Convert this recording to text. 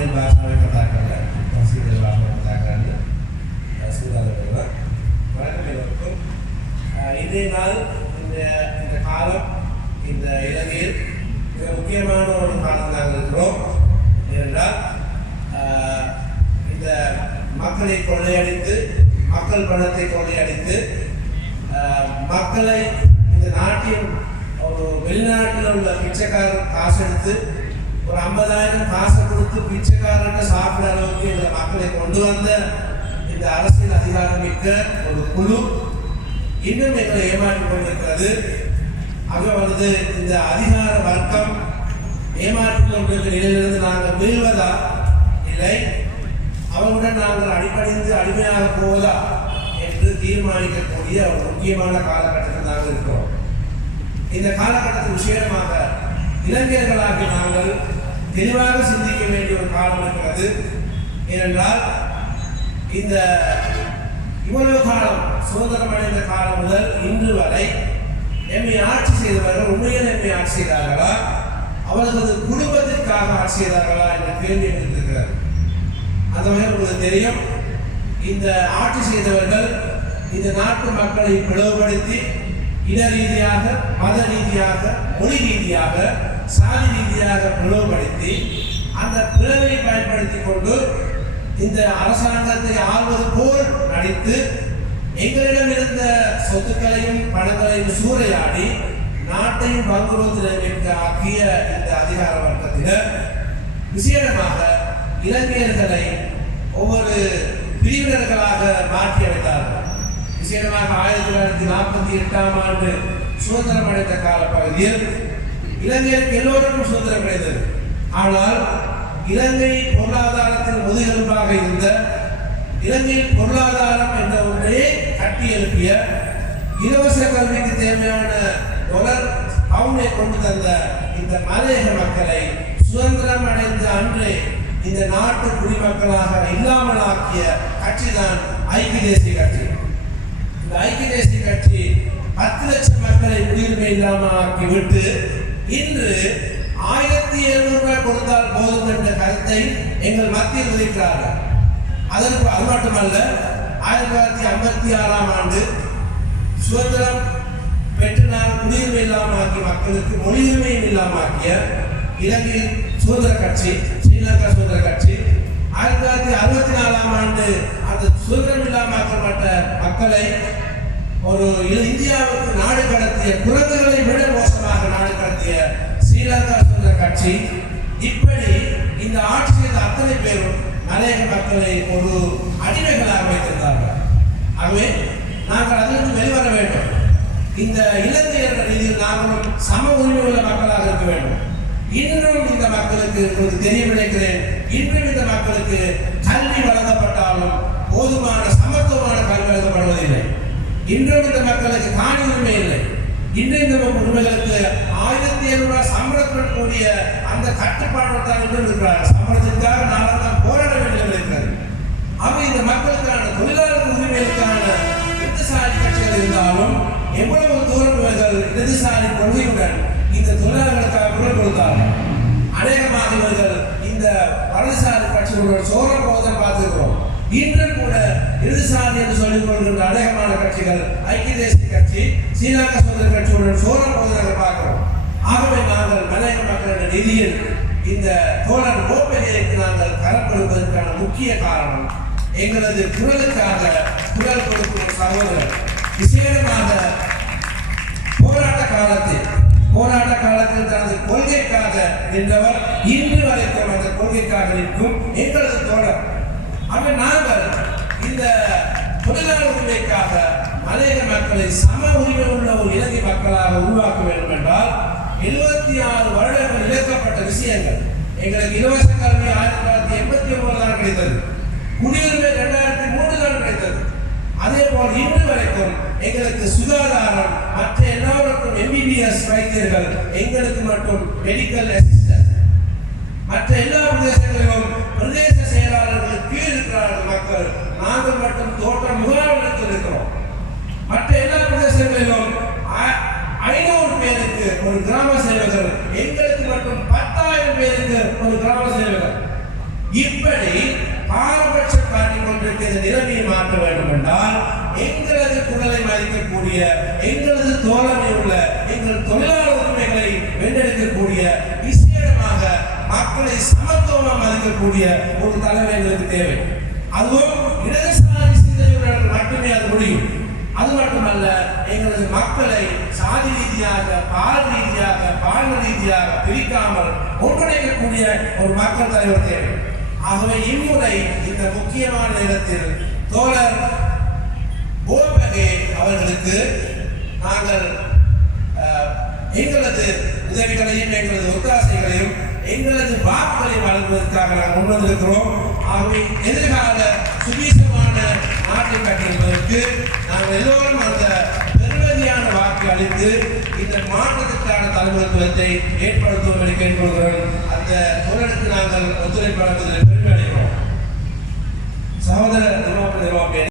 మధ్య భాషలో కథాకారులు మసీదు భాషలో కథాకారులు சூதாடுவது தான் வழக்கமிருக்கும் இதே நாள் இந்த இந்த காலம் இந்த இலங்கையில் மிக முக்கியமான ஒரு காலம் நாங்கள் இருக்கிறோம் என்றால் இந்த மக்களை கொள்ளையடித்து மக்கள் பணத்தை கொள்ளையடித்து மக்களை இந்த நாட்டின் ஒரு வெளிநாட்டில் உள்ள பிச்சைக்காரன் காசு எடுத்து ஒரு ஐம்பதாயிரம் காசை கொடுத்து பிச்சைக்காரன் சாப்பிட அளவுக்கு இந்த மக்களை கொண்டு வந்த இந்த அரசியல் அதிகாரம் மிக்க ஒரு குழு இன்னும் எங்களை ஏமாற்றிக் கொண்டிருக்கிறது. அவர்களது வந்து இந்த அதிகார வர்க்கம் ஏமாற்றிக் கொண்டிருக்கிற நிலையிலிருந்து நாங்கள் மீள்வதா இல்லை. அவர்களுடன் நாங்கள் அடிப்படைந்து அடிமையாக போவதா? என்று தீர்மானிக்கக்கூடிய ஒரு முக்கியமான காலகட்டத்தில் நாங்கள் இருக்கிறோம். இந்த காலகட்டத்தில் விஷயமாக இளைஞர்களாகிய நாங்கள் தெளிவாக சிந்திக்க வேண்டிய ஒரு காலம் இருக்கிறது. ஏனென்றால் இந்த இவ்வளவு காலம் சுதந்திரம் அடைந்த காலம் முதல் இன்று வரை எம்மை ஆட்சி செய்தவர்கள் உண்மையில் எம்மை ஆட்சி செய்தார்களா? அவர்களது குடும்பத்திற்காக ஆட்சி செய்தார்களா என்ற கேள்வி இருக்கிறது அந்த வகையில் உங்களுக்கு தெரியும் இந்த ஆட்சி செய்தவர்கள் இந்த நாட்டு மக்களை பிளவுபடுத்தி இன ரீதியாக மத ரீதியாக மொழி ரீதியாக சாதி ரீதியாக பிளவுபடுத்தி அந்த பிளவை பயன்படுத்தி கொண்டு இந்த அரசாங்கத்தை ஆள்வது போல் நடித்து எங்களிடம் இருந்த சொத்துக்களையும் பணங்களையும் சூறையாடி நாட்டையும் பங்குவத்தில் ஆக்கிய இந்த அதிகார வர்க்கத்தினர். விசேடமாக இளைஞர்களை ஒவ்வொரு பிரிவினர்களாக மாற்றி அமைத்தார்கள். விசேடமாக ஆயிரத்தி தொள்ளாயிரத்தி நாற்பத்தி எட்டாம் ஆண்டு சுதந்திரம் அடைந்த காலப்பகுதியில் இலங்கைக்கு எல்லோருக்கும் சுதந்திரம் கிடைத்தது. ஆனால் இலங்கை பொருளாதாரத்தின் முதுகெலும்பாக இருந்த இலங்கையில் பொருளாதாரம் என்ற ஒன்றே கட்டி எழுப்பிய இலவச கல்விக்கு தேவையான டொலர் பவுனை கொண்டு தந்த இந்த மலையக மக்களை சுதந்திரம் அடைந்த அன்றே இந்த நாட்டு குடிமக்களாக இல்லாமல் ஆக்கிய கட்சி தான் ஐக்கிய தேசிய கட்சி. இந்த ஐக்கிய தேசிய கட்சி பத்து லட்சம் மக்களை குடியுரிமை இல்லாமல் ஆக்கிவிட்டு இன்று ஆயிரத்தி எழுநூறு ரூபாய் கொடுத்தால் போதும் என்ற கருத்தை எங்கள் மத்தியில் விதிக்கிறார்கள் அதற்கு அது மட்டுமல்ல ஆயிரத்தி தொள்ளாயிரத்தி ஐம்பத்தி ஆறாம் ஆண்டு சுதந்திரம் பெற்று நான் குடியுரிமை இல்லாமல் ஆக்கிய மக்களுக்கு மொழியுரிமையும் இல்லாமல் ஆக்கிய இலங்கை சுதந்திர கட்சி ஸ்ரீலங்கா சுதந்திர கட்சி ஆயிரத்தி தொள்ளாயிரத்தி அறுபத்தி நாலாம் ஆண்டு அந்த சுதந்திரம் இல்லாமலாக்கப்பட்ட மக்களை ஒரு இந்தியாவுக்கு நாடு கடத்திய குரங்குகளை விட மோசமாக நாடு கடத்திய ஸ்ரீலங்கா சுதந்திர கட்சி இப்படி இந்த ஆட்சி செய்த அத்தனை பேரும் மலையக மக்களை ஒரு அடிமைகளாக வைத்திருந்தார்கள் ஆகவே நாங்கள் அதிலிருந்து வெளிவர வேண்டும். இந்த இலங்கையர் ரீதியில் நாங்களும் சம உரிமை உள்ள மக்களாக இருக்க வேண்டும். இன்றும் இந்த மக்களுக்கு உங்களுக்கு தெரிய நினைக்கிறேன் இன்றும் இந்த மக்களுக்கு கல்வி வழங்கப்பட்டாலும் போதுமான சமத்துவமான கல்வி வழங்கப்படுவதில்லை. இன்றும் இந்த மக்களுக்கு காணி உரிமை இல்லை. இன்று இந்த உரிமைகளுக்கு ஆயிரத்தி எழுநூறு சம்பளத்துடன் கூடிய அந்த கட்டுப்பாடு தான் இருக்கிறார் சம்பளத்திற்காக நாங்கள் தான் போராட வேண்டும் இருக்கிறது அவை இந்த மக்களுக்கான தொழிலாளர் உரிமைகளுக்கான இடதுசாரி கட்சிகள் இருந்தாலும் எவ்வளவு தூரம் இவர்கள் இடதுசாரி கொள்கையுடன் இந்த தொழிலாளர்களுக்காக குரல் கொடுத்தார்கள். அநேகமாக இவர்கள் இந்த வலதுசாரி கட்சிகளுடன் சோழ போதை பார்த்திருக்கிறோம். இன்றும் கூட இடதுசாரி என்று சொல்லிக் கொள்கின்ற அநேகமான கட்சிகள் ஐக்கிய தேசிய கட்சி ஸ்ரீலங்கா சுதந்திர கட்சியுடன் சோழர் போவதாக பார்க்கிறோம். ஆகவே நாங்கள் மலையக மக்களின் நிதியில் இந்த தோழர் கோப்பைக்கு நாங்கள் கரம் கொடுப்பதற்கான முக்கிய காரணம் எங்களது குரலுக்காக குரல் கொடுக்கும் சகோதரர். விசேடமாக போராட்ட காலத்தில் போராட்ட காலத்தில் தனது கொள்கைக்காக நின்றவர் இன்று வரைக்கும் அந்த கொள்கைக்காக நிற்கும் எங்களது தோழர் ஆக நாங்கள் இந்த தொழிலாளர் உரிமைக்காக மலையக மக்களை சம உரிமை உள்ள ஒரு இலங்கை மக்களாக உருவாக்க வேண்டும் என்றால் எழுபத்தி ஆறு வருடங்கள் இழக்கப்பட்ட விஷயங்கள். எங்களுக்கு இலவச கல்வி ஆயிரத்தி தொள்ளாயிரத்தி எண்பத்தி ஒன்பது தான் கிடைத்தது. குடியுரிமை ரெண்டாயிரத்தி மூன்று தான் கிடைத்தது. அதே போல் இன்று வரைக்கும் எங்களுக்கு சுகாதாரம் மற்ற எல்லோருக்கும் எம்பிபிஎஸ் வைத்தியர்கள் எங்களுக்கு மட்டும் மெடிக்கல் அசிஸ்டன்ட் மற்ற எல்லா சேவகர் எங்களுக்கு மட்டும் பத்தாயிரம் பேருக்கு ஒரு கிராம சேவகர். இப்படி பாரபட்சம் காட்டிக் கொண்டிருக்கிற நிலைமையை மாற்ற வேண்டும் என்றால் எங்களது குரலை மதிக்கக்கூடிய எங்களது தோழமை உள்ள எங்கள் தொழிலாளர் உரிமைகளை வென்றெடுக்கக்கூடிய விசேடமாக மக்களை சமத்துவமாக மதிக்கக்கூடிய ஒரு தலைமை எங்களுக்கு தேவை. அதுவும் இடதுசாரி சிந்தனையுடன் மட்டுமே அது முடியும் அது மட்டுமல்ல எங்களது மக்களை சாதி ரீதியாக பால் ரீதியாக பால் ரீதியாக பிரிக்காமல் ஒன்றிணைக்கக்கூடிய ஒரு மக்கள் தலைவர் தேவை. ஆகவே இம்முறை இந்த முக்கியமான நேரத்தில் தோழர் போபகே அவர்களுக்கு நாங்கள் அஹ், எங்களது உதவிகளையும் எங்களது ஒத்தாசைகளையும் எங்களது வாக்குகளையும் வழங்குவதற்காக நாங்கள் முன்வந்திருக்கிறோம். ஆகவே எதிர்கால சுபீசமான நாட்டை கட்டியிருப்பதற்கு நாங்கள் எல்லோரும் அந்த அளித்து இந்த மாற்றத்திற்கான தலைமைத்துவத்தை ஏற்படுத்துவோம் என கேட்டுக்கொள்கிறோம். அந்த குரலுக்கு நாங்கள் ஒத்துழைப்பு வழங்குவதில் பெருமை அடைகிறோம். சகோதர நிர்வாக நிர்வாகம்